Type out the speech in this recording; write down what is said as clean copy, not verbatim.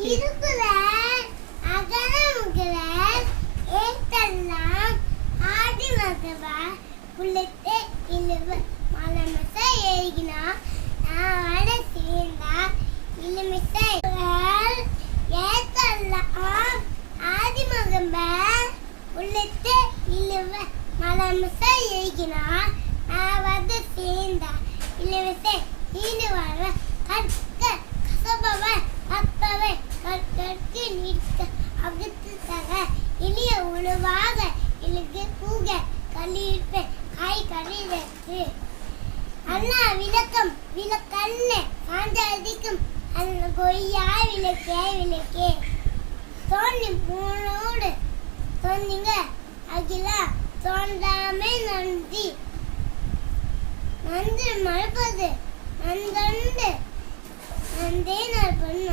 திருக்குறள் அகரமுகரல் ஏத்தெல்லாம் ஆதி மகவார் உள்ளத்தை இழுவ மலமசை ஏகினா நான் சேர்ந்தா இழுமிசை ஏத்தெல்லாம் ஆதி மகவார் உள்ளத்தை இழுவ மலமசை ஏகினா நான் சேர்ந்தா இழுமிசை ஈடுவாழ்வ கற்க கசபவன் கற்பவை கற்கற்கு நிற்க அகத்து தக இனிய உழுவாக இழுக்கு பூக கழிப்ப காய் கழிதற்கு அண்ணா விளக்கம் விளக்கண்ண சான்றதிக்கும் அந்த கொய்யா விளக்கே தோண்டி மூணோடு சொன்னீங்க அகிலா தோன்றாமை நன்றி நன்றி மறுப்பது நன்றே நான் பண்ண